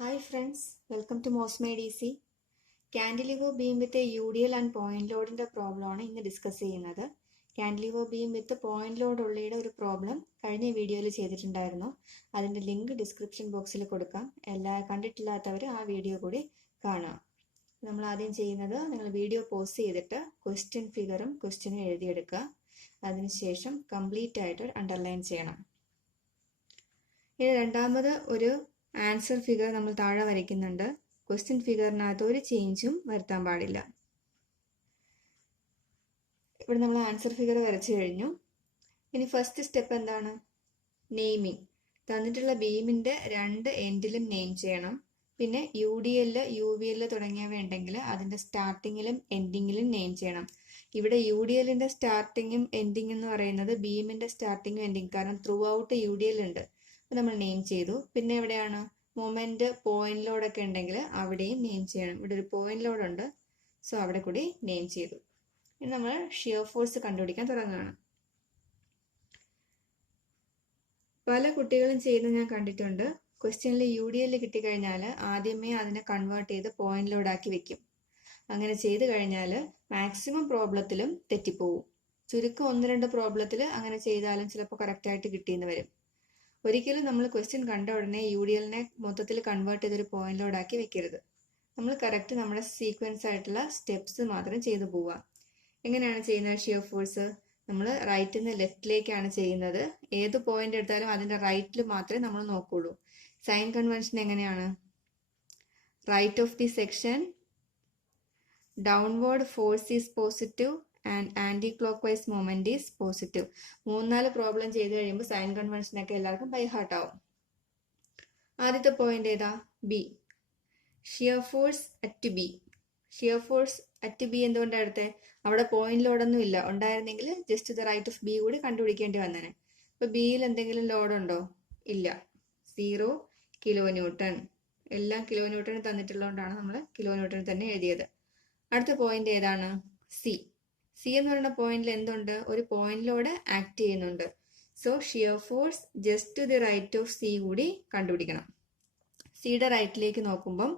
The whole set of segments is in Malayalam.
Hi friends, welcome to Mosmade Easy. Cantilever beam with a UDL and point load പ്രോബ്ലമാണ് ഇന്ന് ഡിസ്കസ് ചെയ്യുന്നത്. Cantilever beam with point load ഉള്ളയുടെ ഒരു പ്രോബ്ലം കഴിഞ്ഞ വീഡിയോയിൽ ചെയ്തിട്ടുണ്ടായിരുന്നു. അതിൻ്റെ ലിങ്ക് ഡിസ്ക്രിപ്ഷൻ ബോക്സിൽ കൊടുക്കാം. കണ്ടിട്ടില്ലാത്തവർ ആ വീഡിയോ കൂടി കാണുക. നമ്മൾ ആദ്യം ചെയ്യുന്നത് നിങ്ങൾ വീഡിയോ പോസ് ചെയ്തിട്ട് ക്വസ്റ്റ്യൻ ഫിഗറും ക്വസ്റ്റ്യനും എഴുതിയെടുക്കുക. അതിനുശേഷം കംപ്ലീറ്റ് ആയിട്ട് അണ്ടർലൈൻ ചെയ്യണം. ഇനി രണ്ടാമത് ഒരു ആൻസർ ഫിഗർ നമ്മൾ താഴെ വരയ്ക്കുന്നുണ്ട്. ക്വസ്റ്റ്യൻ ഫിഗറിനകത്ത് ഒരു ചേഞ്ചും വരുത്താൻ പാടില്ല. ഇവിടെ നമ്മൾ ആൻസർ ഫിഗർ വരച്ചു കഴിഞ്ഞു. ഇനി ഫസ്റ്റ് സ്റ്റെപ്പ് എന്താണ്? നെയിമിങ്. തന്നിട്ടുള്ള ബീമിൻ്റെ രണ്ട് എൻഡിലും നെയിം ചെയ്യണം. പിന്നെ UDL, UVL തുടങ്ങിയവ ഉണ്ടെങ്കിൽ അതിൻ്റെ സ്റ്റാർട്ടിങ്ങിലും എൻഡിങ്ങിലും നെയിം ചെയ്യണം. ഇവിടെ UDLൻ്റെ സ്റ്റാർട്ടിങ്ങും എൻഡിങ് എന്ന് പറയുന്നത് ബീമിൻ്റെ സ്റ്റാർട്ടിങ്ങും എൻഡിങ്, കാരണം ത്രൂ ഔട്ട് UDL ഉണ്ട്. നമ്മൾ നെയിം ചെയ്തു. പിന്നെ എവിടെയാണ് മൊമെന്റ് പോയിന്റ് ലോഡ് ഒക്കെ ഉണ്ടെങ്കിൽ അവിടെയും നെയിം ചെയ്യണം. ഇവിടെ ഒരു പോയിന്റ് ലോഡ് ഉണ്ട്, സോ അവിടെ കൂടി നെയിം ചെയ്തു. ഇനി നമ്മൾ ഷിയർ ഫോഴ്സ് കണ്ടുപിടിക്കാൻ തുടങ്ങുകയാണ്. പല കുട്ടികളും ചെയ്യുന്നത് ഞാൻ കണ്ടിട്ടുണ്ട്. ക്വസ്റ്റ്യനിൽ UDL കിട്ടിക്കഴിഞ്ഞാൽ ആദ്യമേ അതിനെ കൺവേർട്ട് ചെയ്ത് പോയിന്റ് ലോഡ് ആക്കി വെക്കും. അങ്ങനെ ചെയ്ത് കഴിഞ്ഞാൽ മാക്സിമം പ്രോബ്ലത്തിലും തെറ്റിപ്പോവും. ചുരുക്കം 1-2 പ്രോബ്ലത്തിൽ അങ്ങനെ ചെയ്താലും ചിലപ്പോൾ കറക്റ്റായിട്ട് കിട്ടിയെന്ന് വരും. ഒരിക്കലും നമ്മൾ ക്വസ്റ്റ്യൻ കണ്ട ഉടനെ UDLനെ മൊത്തത്തിൽ കൺവേർട്ട് ചെയ്തൊരു പോയിന്റ് ലോഡ് ആക്കി വെക്കരുത്. നമ്മൾ കറക്റ്റ് നമ്മുടെ സീക്വൻസ് ആയിട്ടുള്ള സ്റ്റെപ്സ് മാത്രം ചെയ്തു പോവുക. എങ്ങനെയാണ് ചെയ്യുന്നത്? ഷിയർ ഫോഴ്സ് നമ്മൾ റൈറ്റിൽ നിന്ന് ലെഫ്റ്റിലേക്കാണ് ചെയ്യുന്നത്. ഏത് പോയിന്റ് എടുത്താലും അതിൻ്റെ റൈറ്റിൽ മാത്രമേ നമ്മൾ നോക്കുള്ളൂ. സൈൻ കൺവെൻഷൻ എങ്ങനെയാണ്? Right of the section downward force is positive and anticlockwise moment is positive. 3-4 problem ചെയ്ത് കഴിയുമ്പോൾ സൈൻ കൺവെൻഷനൊക്കെ എല്ലാവർക്കും ബൈ ഹാർട്ട് ആവും. ആദ്യത്തെ പോയിന്റ് ഏതാ? B. Shear force at B. Shear force at B എന്തുകൊണ്ടാണ് എടുത്തത്? അവിടെ പോയിന്റ് ലോഡൊന്നും ഇല്ല. ഉണ്ടായിരുന്നെങ്കിൽ just the right of B കൂടി കണ്ടുപിടിക്കേണ്ടി വന്നേനെ. ഇപ്പൊ ബിയിൽ എന്തെങ്കിലും ലോഡുണ്ടോ? ഇല്ല. 0 kN. എല്ലാം കിലോന്യൂട്ടൺ തന്നിട്ടുള്ളതുകൊണ്ടാണ് നമ്മൾ കിലോന്യൂട്ടൺ തന്നെ എഴുതിയത്. അടുത്ത പോയിന്റ് ഏതാണ്? സി. സി എന്ന് പറയുന്ന പോയിന്റിൽ എന്തുണ്ട്? ഒരു പോയിന്റ് ലോഡ് ആക്ട് ചെയ്യുന്നുണ്ട്. So shear force just to the right of C കൂടി കണ്ടുപിടിക്കണം. സിയുടെ റൈറ്റിലേക്ക് നോക്കുമ്പം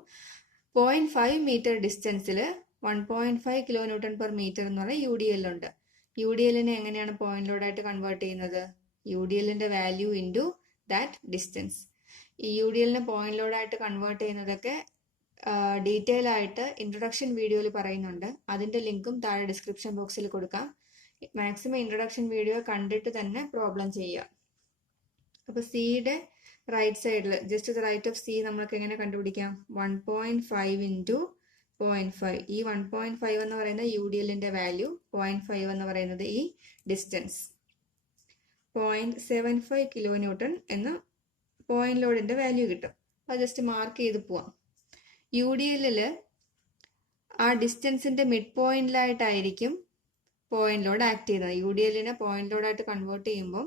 0.5 മീറ്റർ ഡിസ്റ്റൻസിൽ 1.5 kN/m എന്ന് പറയുന്ന UDL ഉണ്ട്. UDLനെ എങ്ങനെയാണ് പോയിന്റ് ലോഡായിട്ട് കൺവേർട്ട് ചെയ്യുന്നത്? UDLന്റെ വാല്യൂ ഇൻറ്റു ദാറ്റ് ഡിസ്റ്റൻസ്. ഈ UDLനെ പോയിന്റ് ലോഡായിട്ട് കൺവേർട്ട് ചെയ്യുന്നതൊക്കെ ഡീറ്റെയിൽ ആയിട്ട് ഇൻട്രൊഡക്ഷൻ വീഡിയോയിൽ പറയുന്നുണ്ട്. അതിൻ്റെ ലിങ്കും താഴെ ഡിസ്ക്രിപ്ഷൻ ബോക്സിൽ കൊടുക്കാം. മാക്സിമം ഇൻട്രൊഡക്ഷൻ വീഡിയോ കണ്ടിട്ട് തന്നെ പ്രോബ്ലം ചെയ്യുക. അപ്പോൾ സിയുടെ റൈറ്റ് സൈഡിൽ just the right of C നമ്മൾക്ക് എങ്ങനെ കണ്ടുപിടിക്കാം? 1.5 ഇൻറ്റു 0.5. ഈ 1.5 എന്ന് പറയുന്നത് UDLന്റെ വാല്യൂ, 0.5 എന്ന് പറയുന്നത് ഈ ഡിസ്റ്റൻസ്. 0.75 kN എന്ന പോയിന്റ് ലോഡിന്റെ വാല്യൂ കിട്ടും. അത് ജസ്റ്റ് മാർക്ക് ചെയ്ത് പോവാം. UDL ആ ഡിസ്റ്റൻസിന്റെ മിഡ് പോയിന്റിലായിട്ടായിരിക്കും പോയിന്റ് ലോഡ് ആക്ട് ചെയ്യുന്നത്. UDLനെ പോയിന്റ് ലോഡായിട്ട് കൺവേർട്ട് ചെയ്യുമ്പോൾ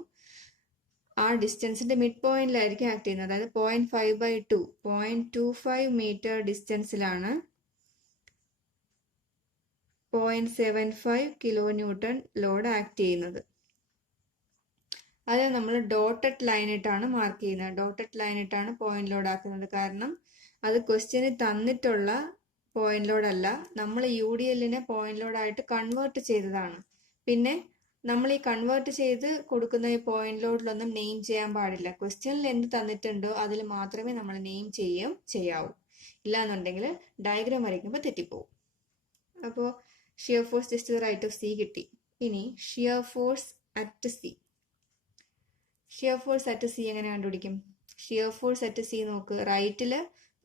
ആ ഡിസ്റ്റൻസിന്റെ മിഡ് പോയിന്റിലായിരിക്കും ആക്ട് ചെയ്യുന്നത്. അതായത് 0.5/2 0.25 മീറ്റർ ഡിസ്റ്റൻസിലാണ് 0.75 kN ലോഡ് ആക്ട് ചെയ്യുന്നത്. അത് നമ്മൾ ഡോട്ടഡ് ലൈനിട്ടാണ് മാർക്ക് ചെയ്യുന്നത്. ഡോട്ടഡ് ലൈനിട്ടാണ് പോയിന്റ് ലോഡ് ആക്കുന്നത്. കാരണം അത് ക്വസ്റ്റ്യന് തന്നിട്ടുള്ള പോയിന്റ് ലോഡ് അല്ല, നമ്മൾ UDLനെ പോയിന്റ് ലോഡായിട്ട് കൺവേർട്ട് ചെയ്തതാണ്. പിന്നെ നമ്മൾ ഈ കൺവേർട്ട് ചെയ്ത് കൊടുക്കുന്ന ഈ പോയിന്റ് ലോഡിലൊന്നും നെയിം ചെയ്യാൻ പാടില്ല. ക്വസ്റ്റ്യനിൽ എന്ത് തന്നിട്ടുണ്ടോ അതിൽ മാത്രമേ നമ്മൾ നെയിം ചെയ്യാവൂ. ഇല്ലാന്നുണ്ടെങ്കിൽ ഡയഗ്രാം വരയ്ക്കുമ്പോൾ തെറ്റിപ്പോവും. അപ്പോൾ shear force just the right of C കിട്ടി. ഇനി shear force at C. Shear force at C എങ്ങനെ കണ്ടുപിടിക്കും? ഷിയർ ഫോഴ്സ് അറ്റ് സി നോക്ക്. റൈറ്റിൽ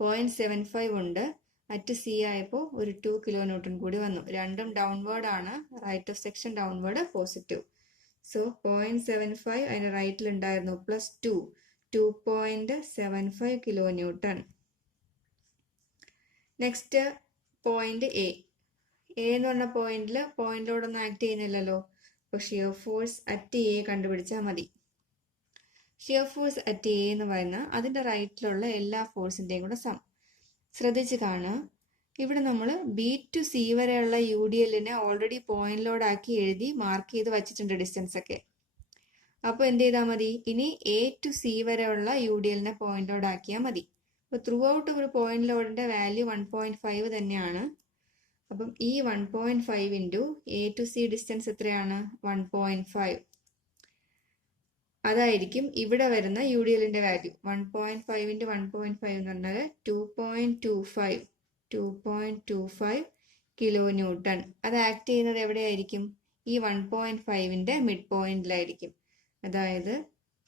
0.75 ഉണ്ട്. അറ്റ് സി ആയപ്പോൾ ഒരു 2 kN കൂടി വന്നു. രണ്ടും ഡൗൺവേർഡ് ആണ്. Right of section downward positive. So 0.75 അതിൻ്റെ റൈറ്റിൽ ഉണ്ടായിരുന്നു, plus 2.75 kN. Next point A. എന്ന് പറഞ്ഞ പോയിന്റിൽ പോയിന്റ് ലോഡൊന്നും ആക്ട് ചെയ്യുന്നില്ലല്ലോ. അപ്പോൾ ഷിയർ ഫോഴ്സ് അറ്റ് എ കണ്ടുപിടിച്ചാൽ മതി. ഷിയർ ഫോഴ്സ് അറ്റ് എ എന്ന് പറയുന്ന അതിൻ്റെ റൈറ്റിലുള്ള എല്ലാ ഫോഴ്സിൻ്റെയും കൂടെ സം. ശ്രദ്ധിച്ച് കാണുക. ഇവിടെ നമ്മൾ B to C വരെയുള്ള UDLനെ ഓൾറെഡി പോയിന്റ് ലോഡ് ആക്കി എഴുതി മാർക്ക് ചെയ്ത് വച്ചിട്ടുണ്ട് ഡിസ്റ്റൻസ് ഒക്കെ. അപ്പോൾ എന്ത് ചെയ്താൽ മതി? ഇനി A to C വരെയുള്ള UDLനെ പോയിന്റ് ലോഡ് ആക്കിയാൽ മതി. അപ്പോൾ ത്രൂ ഔട്ട് ഒരു പോയിന്റ് ലോഡിൻ്റെ വാല്യൂ 1.5 തന്നെയാണ്. അപ്പം ഈ 1.5 into A to C distance എത്രയാണ്? 1.5. അതായിരിക്കും ഇവിടെ വരുന്ന യു ഡി എല്ലിൻ്റെ വാല്യൂ. 1.5 ഇൻറ്റു 1.5 എന്ന് പറഞ്ഞാൽ 2.25 കിലോ ന്യൂട്ടൺ. അത് ആക്ട് ചെയ്യുന്നത് എവിടെയായിരിക്കും? ഈ 1.5ൻ്റെ മിഡ് പോയിന്റിലായിരിക്കും, അതായത്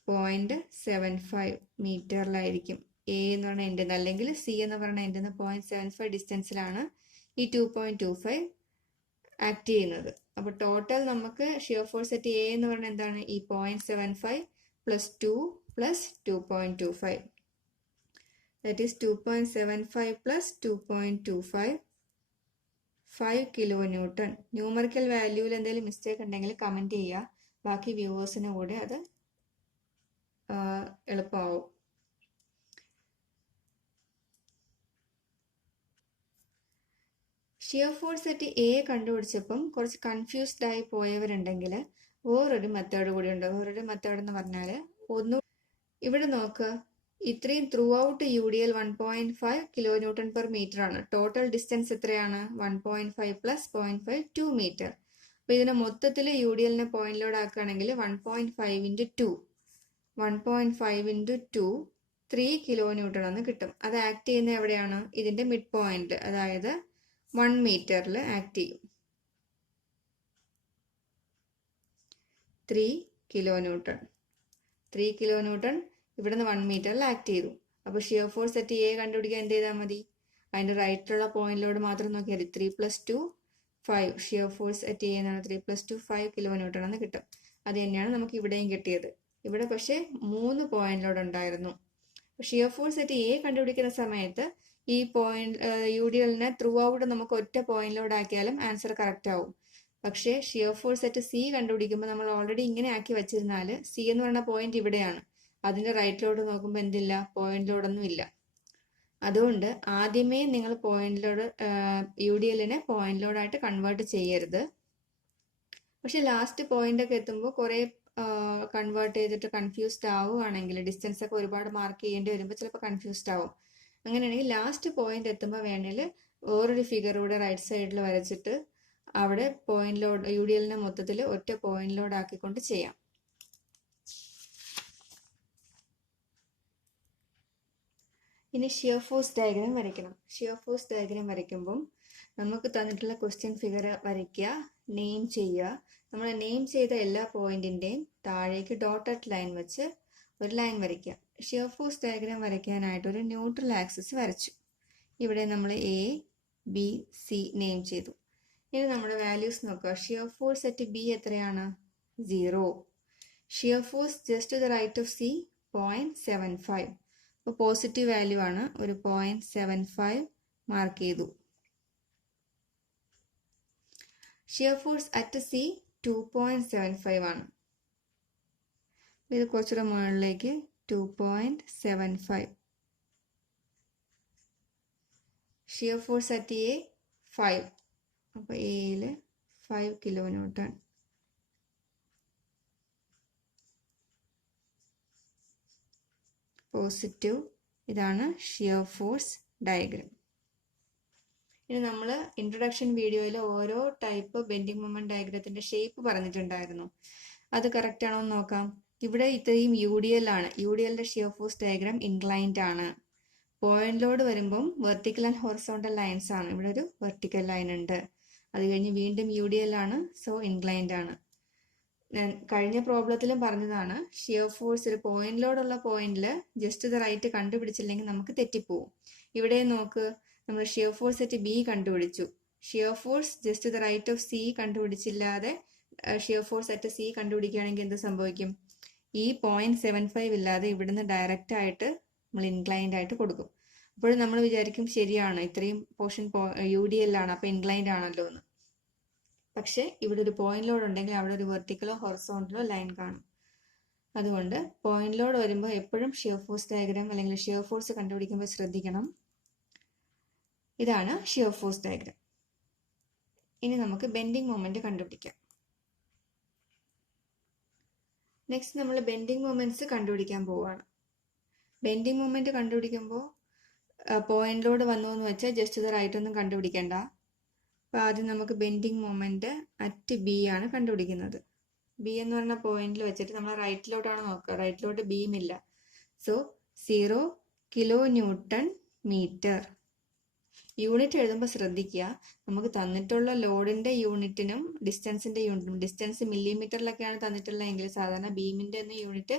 0.75 മീറ്ററിലായിരിക്കും. എ എന്ന് പറഞ്ഞ എൻ്റെ അല്ലെങ്കിൽ സി എന്ന് പറഞ്ഞ എൻ്റെ 0.75 ഡിസ്റ്റൻസിലാണ് ഈ 2.25 ആക്ട് ചെയ്യുന്നത്. അപ്പോൾ ടോട്ടൽ നമുക്ക് ഷിയർ ഫോഴ്സ് അറ്റ് എ എന്ന് പറഞ്ഞാൽ എന്താണ്? ഈ 0.75 plus 2 plus 2.25, that is 2.75 plus 2.25, 5 kilo newton. Numerical വാല്യൂവിൽ എന്തെങ്കിലും മിസ്റ്റേക്ക് ഉണ്ടെങ്കിൽ കമൻറ്റ് ചെയ്യുക, ബാക്കി വ്യൂവേഴ്സിന് കൂടെ അത് എളുപ്പമാവും. ഷിയർ ഫോഴ്സ് അറ്റ് എ കണ്ടുപിടിച്ചപ്പം കുറച്ച് കൺഫ്യൂസ്ഡ് ആയി പോയവരുണ്ടെങ്കിൽ വേറൊരു മെത്തേഡ് കൂടി ഉണ്ട്. വേറൊരു മെത്തേഡ് എന്ന് പറഞ്ഞാൽ ഇവിടെ നോക്കുക, ഇത്രയും throughout U D L 1.5 kilo newton per metre ആണ്. ടോട്ടൽ ഡിസ്റ്റൻസ് എത്രയാണ്? 1.5 പ്ലസ് 0.5 2 മീറ്റർ. അപ്പോൾ ഇതിനെ മൊത്തത്തിൽ യു ഡി എല്ലിനെ പോയിന്റ് ലോഡ് ആക്കുകയാണെങ്കിൽ 1.5 ഇൻറ്റു 2 3 കിലോ ന്യൂട്ടൺ എന്ന് കിട്ടും. അത് ആക്ട് ചെയ്യുന്ന എവിടെയാണ്? ഇതിൻ്റെ മിഡ് പോയിന്റ്, അതായത് 1 മീറ്ററിൽ ആക്ട് ചെയ്യും. 3 കിലോ ന്യൂട്ടൺ ഇവിടെ നിന്ന് 1 മീറ്ററിൽ ആക്ട് ചെയ്തു. അപ്പോൾ ഷിയർ ഫോഴ്സ് അറ്റ് എ കണ്ടുപിടിക്കാൻ എന്ത് ചെയ്താൽ മതി? അതിൻ്റെ റൈറ്റിലുള്ള പോയിന്റ് ലോഡ് മാത്രം നോക്കിയാൽ 3 + 2 5. ഷിയർ ഫോഴ്സ് അറ്റ് എ എന്നാണ് 3 + 2 5 കിലോ ന്യൂട്ടൺ എന്ന് കിട്ടും. അത് തന്നെയാണ് നമുക്ക് ഇവിടെയും കിട്ടിയത്. ഇവിടെ പക്ഷേ 3 പോയിന്റ് ലോഡ് ഉണ്ടായിരുന്നു. ഷിയർ ഫോഴ്സ് അറ്റ് എ കണ്ടുപിടിക്കുന്ന സമയത്ത് ഈ പോയിന്റ് യു ഡി എല്ലിനെ ത്രൂ ഔട്ട് നമുക്ക് ഒറ്റ പോയിന്റ് ലോഡ് ആക്കിയാലും ആൻസർ കറക്റ്റ് ആവും. പക്ഷേ ഷിയർ ഫോഴ്സ് അറ്റ് സി കണ്ടുപിടിക്കുമ്പോൾ നമ്മൾ ഓൾറെഡി ഇങ്ങനെ ആക്കി വെച്ചിരുന്നാൽ സി എന്ന് പറയുന്ന പോയിന്റ് ഇവിടെയാണ്. അതിൻ്റെ റൈറ്റിലോട്ട് നോക്കുമ്പോൾ എന്തില്ല? പോയിന്റ് ലോഡൊന്നും ഇല്ല. അതുകൊണ്ട് ആദ്യമേ നിങ്ങൾ പോയിന്റ് ലോഡ് യു ഡി എല്ലിനെ പോയിന്റ് ലോഡായിട്ട് കൺവേർട്ട് ചെയ്യരുത്. പക്ഷെ ലാസ്റ്റ് പോയിന്റ് ഒക്കെ എത്തുമ്പോൾ കുറേ കൺവേർട്ട് ചെയ്തിട്ട് കൺഫ്യൂസ്ഡ് ആവുകയാണെങ്കിൽ, ഡിസ്റ്റൻസ് ഒക്കെ ഒരുപാട് മാർക്ക് ചെയ്യേണ്ടി വരുമ്പോൾ ചിലപ്പോൾ കൺഫ്യൂസ്ഡ് ആവും. അങ്ങനെയാണെങ്കിൽ ലാസ്റ്റ് പോയിന്റ് എത്തുമ്പോൾ വേണമെങ്കിൽ വേറൊരു ഫിഗർ കൂടെ റൈറ്റ് സൈഡിൽ വരച്ചിട്ട് അവിടെ പോയിന്റ് ലോഡ് യു ഡി എല്ലിനെ മൊത്തത്തിൽ ഒറ്റ പോയിന്റ് ലോഡ് ആക്കിക്കൊണ്ട് ചെയ്യാം. ഇനി ഷിയർ ഫോഴ്സ് ഡയഗ്രാം വരയ്ക്കണം. ഷിയർ ഫോഴ്സ് ഡയഗ്രാം വരയ്ക്കുമ്പം നമുക്ക് തന്നിട്ടുള്ള ക്വസ്റ്റ്യൻ ഫിഗർ വരയ്ക്കുക, നെയിം ചെയ്യുക. നമ്മൾ നെയിം ചെയ്ത എല്ലാ പോയിന്റിൻ്റെയും താഴേക്ക് ഡോട്ടഡ് ലൈൻ വെച്ച് ഒരു ലൈൻ വരയ്ക്കുക. ഷിയർ ഫോഴ്സ് ഡയഗ്രാം വരയ്ക്കാനായിട്ട് ഒരു ന്യൂട്രൽ ആക്സിസ് വരച്ചു. ഇവിടെ നമ്മൾ എ ബി സി നെയിം ചെയ്തു. ഇനി നമ്മുടെ വാല്യൂസ് നോക്കുക. ഷിയർ ഫോഴ്സ് അറ്റ് ബി എത്രയാണ്? 0. Shear force just to the right of C 0.75. അപ്പോൾ പോസിറ്റീവ് വാല്യൂ ആണ്. ഒരു 0.75 മാർക്ക് ചെയ്തു. ഷിയർ ഫോഴ്സ് അറ്റ് സി 2.75 ആണ്. ഇത് കുറച്ചുകൂടെ മുകളിലേക്ക് 2.75. Shear force at A 5. അപ്പോൾ എയിൽ 5 കിലോ ന്യൂട്ടൺ. പോസിറ്റീവ്. ഇതാണ് ഷിയർ ഫോഴ്സ് ഡയഗ്രാം. ഇനി നമ്മൾ ഇൻട്രൊഡക്ഷൻ വീഡിയോയിൽ ഓരോ ടൈപ്പ് ബെൻഡിങ് മൊമെന്റ് ഡയഗ്രത്തിന്റെ ഷേപ്പ് പറഞ്ഞിട്ടുണ്ടായിരുന്നു. അത് കറക്റ്റ് ആണോ എന്ന് നോക്കാം. ഇവിടെ ഇത്രയും യു ഡി എൽ ആണ്. യു ഡി എല്ലിന്റെ ഷിയർ ഫോഴ്സ് ഡയഗ്രാം ഇൻക്ലൈൻഡ് ആണ്. പോയിന്റ് ലോഡ് വരുമ്പം വെർട്ടിക്കൽ ആൻഡ് ഹൊറിസോണ്ടൽ ലൈൻസ് ആണ്. ഇവിടെ ഒരു വെർട്ടിക്കൽ ലൈൻ ഉണ്ട്. അത് കഴിഞ്ഞ് വീണ്ടും യു ഡി എൽ ആണ്, സോ ഇൻക്ലൈൻഡ് ആണ്. ഞാൻ കഴിഞ്ഞ പ്രോബ്ലത്തിലും പറഞ്ഞതാണ്, ഷിയർ ഫോഴ്സ് ഒരു പോയിന്റ് ലോഡുള്ള പോയിന്റിൽ ജസ്റ്റ് ദ റൈറ്റ് കണ്ടുപിടിച്ചില്ലെങ്കിൽ നമുക്ക് തെറ്റിപ്പോവും. ഇവിടെ നോക്ക്, നമ്മൾ ഷിയർ ഫോഴ്സ് അറ്റ് ബി കണ്ടുപിടിച്ചു. Shear force just the right of C കണ്ടുപിടിച്ചില്ലാതെ ഷിയർ ഫോഴ്സ് അറ്റ് സി കണ്ടുപിടിക്കുകയാണെങ്കിൽ എന്ത് സംഭവിക്കും? ഈ 0.75 ഇല്ലാതെ ഇവിടുന്ന് ഡയറക്റ്റ് ആയിട്ട് നമ്മൾ ഇൻക്ലൈൻഡ് ആയിട്ട് കൊടുക്കും. അപ്പോഴും നമ്മൾ വിചാരിക്കും ശരിയാണ്, ഇത്രയും പോർഷൻ യു ഡി എൽ ആണ്, അപ്പോൾ ഇൻക്ലൈൻഡ് ആണല്ലോ എന്ന്. പക്ഷേ ഇവിടെ ഒരു പോയിന്റ് ലോഡ് ഉണ്ടെങ്കിൽ അവിടെ ഒരു വെർട്ടിക്കലോ ഹൊറിസോണ്ടലോ ലൈൻ കാണും. അതുകൊണ്ട് പോയിന്റ് ലോഡ് വരുമ്പോൾ എപ്പോഴും ഷിയർ ഫോഴ്സ് ഡയഗ്രാം അല്ലെങ്കിൽ ഷിയർ ഫോഴ്സ് കണ്ടുപിടിക്കുമ്പോൾ ശ്രദ്ധിക്കണം. ഇതാണ് ഷിയർ ഫോഴ്സ് ഡയഗ്രാം. ഇനി നമുക്ക് ബെൻഡിങ് മൊമെന്റ് കണ്ടുപിടിക്കാം. നെക്സ്റ്റ് നമ്മൾ ബെൻഡിങ് മൊമെന്റ്സ് കണ്ടുപിടിക്കാൻ പോവുകയാണ്. ബെൻഡിങ് മൊമെന്റ് കണ്ടുപിടിക്കുമ്പോൾ പോയിന്റ് ലോഡ് വന്നു എന്ന് വെച്ചാൽ ജസ്റ്റ് ഇത് റൈറ്റ് ഒന്നും കണ്ടുപിടിക്കേണ്ട. അപ്പോൾ ആദ്യം നമുക്ക് ബെൻഡിങ് മൊമെന്റ് അറ്റ് ബി ആണ് കണ്ടുപിടിക്കുന്നത്. ബി എന്ന് പറഞ്ഞ പോയിന്റിൽ വെച്ചിട്ട് നമ്മൾ റൈറ്റിലോട്ടാണ് നോക്കുക. റൈറ്റിലോട്ട് ബീം ഇല്ല. So 0 kilo newton metre. Unit എഴുതുമ്പോൾ ശ്രദ്ധിക്കുക, നമുക്ക് തന്നിട്ടുള്ള ലോഡിന്റെ യൂണിറ്റിനും ഡിസ്റ്റൻസിന്റെ യൂണിറ്റിനും, ഡിസ്റ്റൻസ് മില്ലിമീറ്ററിലൊക്കെയാണ് തന്നിട്ടുള്ളതെങ്കിൽ സാധാരണ ബീമിന്റെ ഒന്നും യൂണിറ്റ്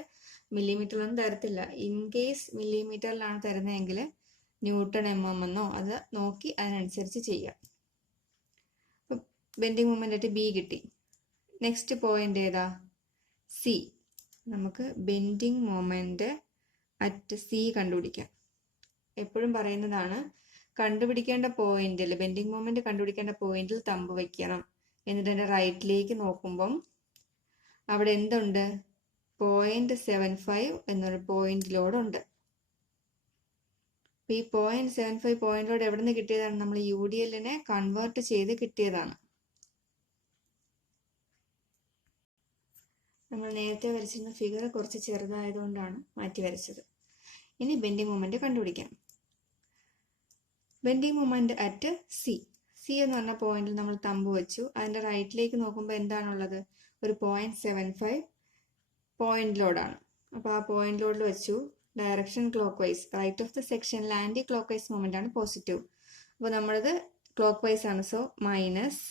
മില്ലിമീറ്ററിലൊന്നും തരത്തില്ല. ഇൻ കേസ് മില്ലിമീറ്ററിലാണ് തരുന്നതെങ്കിൽ ന്യൂട്ടൺ mm എന്നോ അത് നോക്കി അതിനനുസരിച്ച് ചെയ്യാം. അപ്പം ബെൻഡിങ് മൊമെന്റ് ആയിട്ട് ബി കിട്ടി. നെക്സ്റ്റ് പോയിന്റ് ഏതാ? സി. നമുക്ക് ബെൻഡിങ് മൊമെന്റ് അറ്റ് സി കണ്ടുപിടിക്കാം. എപ്പോഴും പറയുന്നതാണ്, കണ്ടുപിടിക്കേണ്ട പോയിന്റിൽ, ബെൻഡിങ് മൊമെന്റ് കണ്ടുപിടിക്കേണ്ട പോയിന്റിൽ തമ്പ് വയ്ക്കണം. എന്നിട്ട് എൻ്റെ റൈറ്റിലേക്ക് നോക്കുമ്പം അവിടെ എന്തുണ്ട്? 0.75 എന്നൊരു പോയിന്റ് ലോഡ് ഉണ്ട്. ഈ 0.75 പോയിന്റ് ലോഡ് എവിടെ നിന്ന് കിട്ടിയതാണ്? നമ്മൾ UDLനെ കൺവേർട്ട് ചെയ്ത് കിട്ടിയതാണ്. നമ്മൾ നേരത്തെ വരച്ചിരുന്ന ഫിഗർ കുറച്ച് ചെറുതായതുകൊണ്ടാണ് മാറ്റി വരച്ചത്. ഇനി ബെൻഡിങ് മൊമെന്റ് കണ്ടുപിടിക്കാം. Bending moment at C. C എന്ന് പറഞ്ഞ പോയിന്റിൽ നമ്മൾ തമ്പ് വെച്ചു. അതിന്റെ റൈറ്റിലേക്ക് നോക്കുമ്പോൾ എന്താണുള്ളത്? ഒരു 0.75 പോയിന്റ് ലോഡാണ്. അപ്പോൾ ആ പോയിന്റ് ലോഡിൽ വെച്ചു. Direction clockwise, right of the സെക്ഷനിൽ ആന്റി ക്ലോക്ക് വൈസ് മൊമെന്റ് ആണ് പോസിറ്റീവ്. അപ്പോൾ നമ്മളത് ക്ലോക്ക് വൈസ് ആണ്. സോ മൈനസ്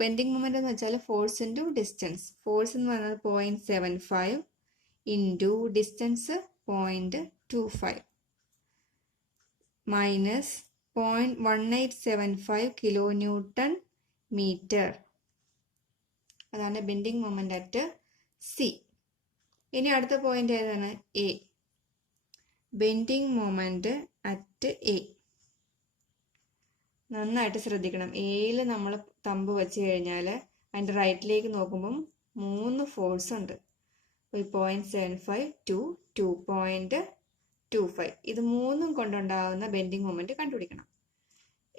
ബെൻഡിങ് മൊമെന്റ് എന്ന് വെച്ചാൽ ഫോഴ്സ് ഇൻറ്റു ഡിസ്റ്റൻസ്. ഫോഴ്സ് എന്ന് പറയുന്നത് 0.75 into distance 0.25 minus 0.1875 kilo newton metre. അതാണ് ബെൻഡിങ് മൊമെന്റ് അറ്റ് സി. ഇനി അടുത്ത പോയിന്റ് ഏതാണ്? A. Bending moment at A. നന്നായിട്ട് ശ്രദ്ധിക്കണം. എയിൽ നമ്മൾ തമ്പ് വെച്ച് കഴിഞ്ഞാൽ അതിൻ്റെ റൈറ്റിലേക്ക് നോക്കുമ്പം 3 ഫോഴ്സ് ഉണ്ട്. 0.75 ടു 2.25. ഇത് മൂന്നും കൊണ്ടുണ്ടാകുന്ന ബെൻഡിങ് മൊമെന്റ് കണ്ടുപിടിക്കണം.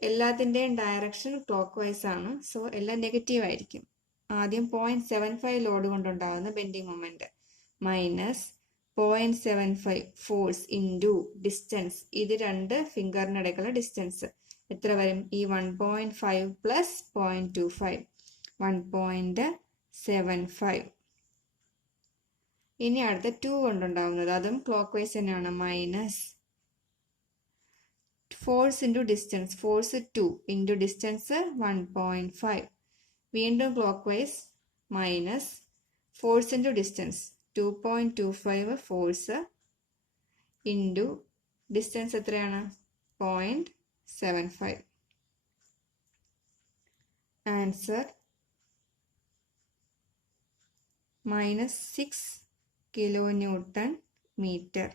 എല്ലാത്തിൻ്റെയും ഡയറക്ഷൻ ക്ലോക്ക് വൈസ് ആണ്. സോ എല്ലാം നെഗറ്റീവ് ആയിരിക്കും. ആദ്യം 0.75 ലോഡ് കൊണ്ടുണ്ടാകുന്ന bending moment minus 0.75 force into distance. ഇത് രണ്ട് ഫിംഗറിനിടയ്ക്കുള്ള ഡിസ്റ്റൻസ് എത്ര വരും? ഈ 1.5 പ്ലസ് 0.25 1.75. ഇനി അടുത്ത 2 കൊണ്ടുണ്ടാവുന്നത്, അതും ക്ലോക്ക് വൈസ് തന്നെയാണ്. Minus force into distance, force 2 into distance 1.5. വീണ്ടും clockwise minus force into distance 2.25 force into distance എത്രയാണ്? 0.75. Answer -6 kilo newton metre.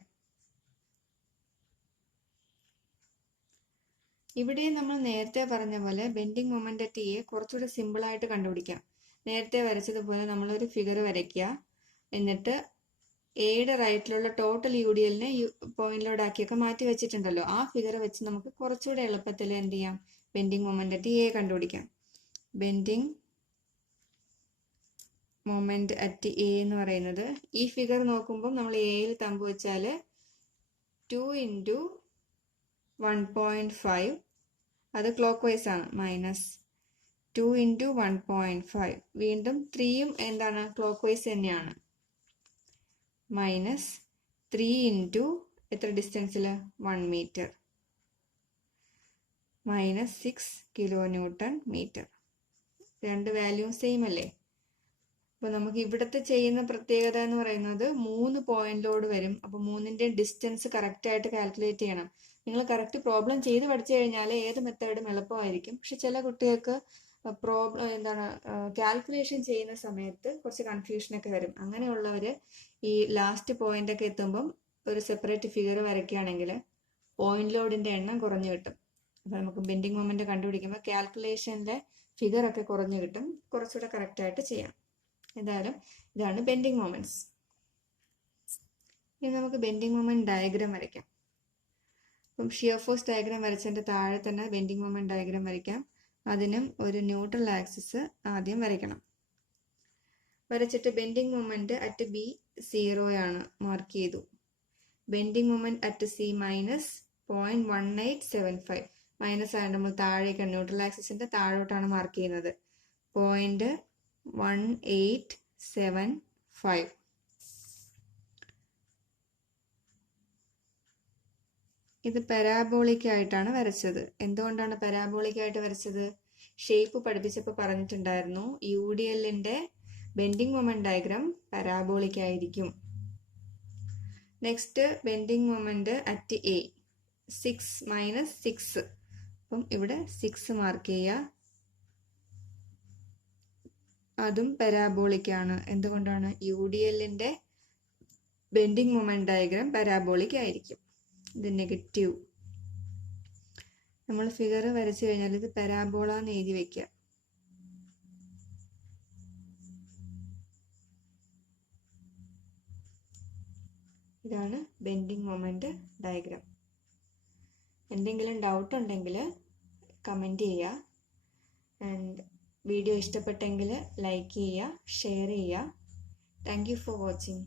ഇവിടെ നമ്മൾ നേരത്തെ പറഞ്ഞ പോലെ ബെൻഡിങ് മൊമെന്റ് അറ്റ് എ കുറച്ചുകൂടെ സിമ്പിൾ ആയിട്ട് കണ്ടുപിടിക്കാം. നേരത്തെ വരച്ചതുപോലെ നമ്മളൊരു ഫിഗർ വരയ്ക്കുക. എന്നിട്ട് എയുടെ റൈറ്റിലുള്ള ടോട്ടൽ UDLനെ പോയിന്റ് ലോഡ് ആക്കിയൊക്കെ മാറ്റി വെച്ചിട്ടുണ്ടല്ലോ. ആ ഫിഗർ വെച്ച് നമുക്ക് കുറച്ചുകൂടെ എളുപ്പത്തിൽ എന്ത് ചെയ്യാം? ബെൻഡിങ് മൊമെന്റ് അറ്റ് എ കണ്ടുപിടിക്കാം. ബെൻഡിങ് മൊമെന്റ് അറ്റ് എ എന്ന് പറയുന്നത്, ഈ ഫിഗർ നോക്കുമ്പോൾ നമ്മൾ എയിൽ തമ്പ് വെച്ചാൽ 2 ഇൻറ്റു 1.5, അത് ക്ലോക്ക് വൈസ് ആണ്. Minus 2 into 1.5. വീണ്ടും 3യും എന്താണ്? ക്ലോക്ക് വൈസ് തന്നെയാണ്. മൈനസ് 3 ഇൻറ്റു എത്ര ഡിസ്റ്റൻസിൽ? 1 metre. Minus 6 kilo newton metre. രണ്ട് വാല്യൂ സെയിം അല്ലേ? അപ്പോൾ നമുക്ക് ഇവിടുത്തെ ചെയ്യുന്ന പ്രത്യേകത എന്ന് പറയുന്നത് 3 പോയിന്റ് ലോഡ് വരും. അപ്പോൾ 3ൻ്റെയും ഡിസ്റ്റൻസ് കറക്റ്റായിട്ട് കാൽക്കുലേറ്റ് ചെയ്യണം. നിങ്ങൾ കറക്റ്റ് പ്രോബ്ലം ചെയ്ത് പഠിച്ചു കഴിഞ്ഞാൽ ഏത് മെത്തേഡും എളുപ്പമായിരിക്കും. പക്ഷെ ചില കുട്ടികൾക്ക് കാൽക്കുലേഷൻ ചെയ്യുന്ന സമയത്ത് കുറച്ച് കൺഫ്യൂഷനൊക്കെ വരും. അങ്ങനെയുള്ളവർ ഈ ലാസ്റ്റ് പോയിന്റ് ഒക്കെ എത്തുമ്പം ഒരു സെപ്പറേറ്റ് ഫിഗർ വരയ്ക്കുകയാണെങ്കിൽ പോയിന്റ് ലോഡിന്റെ എണ്ണം കുറഞ്ഞു കിട്ടും. അപ്പോൾ നമുക്ക് ബെൻഡിങ് മൊമെന്റ് കണ്ടുപിടിക്കുമ്പോൾ കാൽക്കുലേഷനിലെ ഫിഗർ ഒക്കെ കുറഞ്ഞു കിട്ടും. കുറച്ചുകൂടെ കറക്റ്റായിട്ട് ചെയ്യാം. എന്തായാലും ഇതാണ് ബെൻഡിങ് മൊമെന്റ്സ്. ഇനി നമുക്ക് ബെൻഡിങ് മൊമെന്റ് ഡയഗ്രാം വരയ്ക്കാം. അപ്പം ഷിയർ ഫോഴ്സ് ഡയഗ്രാം വരച്ചതിൻ്റെ താഴെ തന്നെ ബെൻഡിങ് മൊമെന്റ് ഡയഗ്രാം വരയ്ക്കാം. അതിനും ഒരു ന്യൂട്രൽ ആക്സിസ് ആദ്യം വരയ്ക്കണം. വരച്ചിട്ട് ബെൻഡിങ് മൊമെന്റ് അറ്റ് ബി 0 ആണ് മാർക്ക് ചെയ്തു. Bending moment at C minus 0.1875. Minus ആയതുകൊണ്ട് നമ്മൾ താഴേക്കാണ്, ന്യൂട്രൽ ആക്സിസിന്റെ താഴോട്ടാണ് മാർക്ക് ചെയ്യുന്നത്. 0.1875. ഇത് പരാബോളിക് ആയിട്ടാണ് വരച്ചത്. എന്തുകൊണ്ടാണ് പരാബോളിക് ആയിട്ട് വരച്ചത്? ഷേപ്പ് പഠിപ്പിച്ചപ്പോൾ പറഞ്ഞിട്ടുണ്ടായിരുന്നു UDLന്റെ ബെൻഡിങ് മൊമെന്റ് ഡയഗ്രാം പരാബോളിക് ആയിരിക്കും. Next bending moment at A 6 minus 6. അപ്പം ഇവിടെ 6 മാർക്ക് ചെയ്യുക. അതും പരാബോളിക് ആണ്. എന്തുകൊണ്ടാണ്? UDLന്റെ ബെൻഡിങ് മൊമെന്റ് ഡയഗ്രാം പരാബോളിക് ആയിരിക്കും. ഇത് നെഗറ്റീവ്. നമ്മൾ ഫിഗർ വരച്ചു കഴിഞ്ഞാൽ ഇത് പരാബോള എന്ന് എഴുതി വെക്കുക. ഇതാണ് ബെൻഡിങ് മൊമെന്റ് ഡയഗ്രാം. എന്തെങ്കിലും ഡൗട്ട് ഉണ്ടെങ്കിൽ കമൻറ്റ് ചെയ്യുക. ആൻഡ് വീഡിയോ ഇഷ്ടപ്പെട്ടെങ്കിൽ ലൈക്ക് ചെയ്യുക, ഷെയർ ചെയ്യുക. Thank you for watching.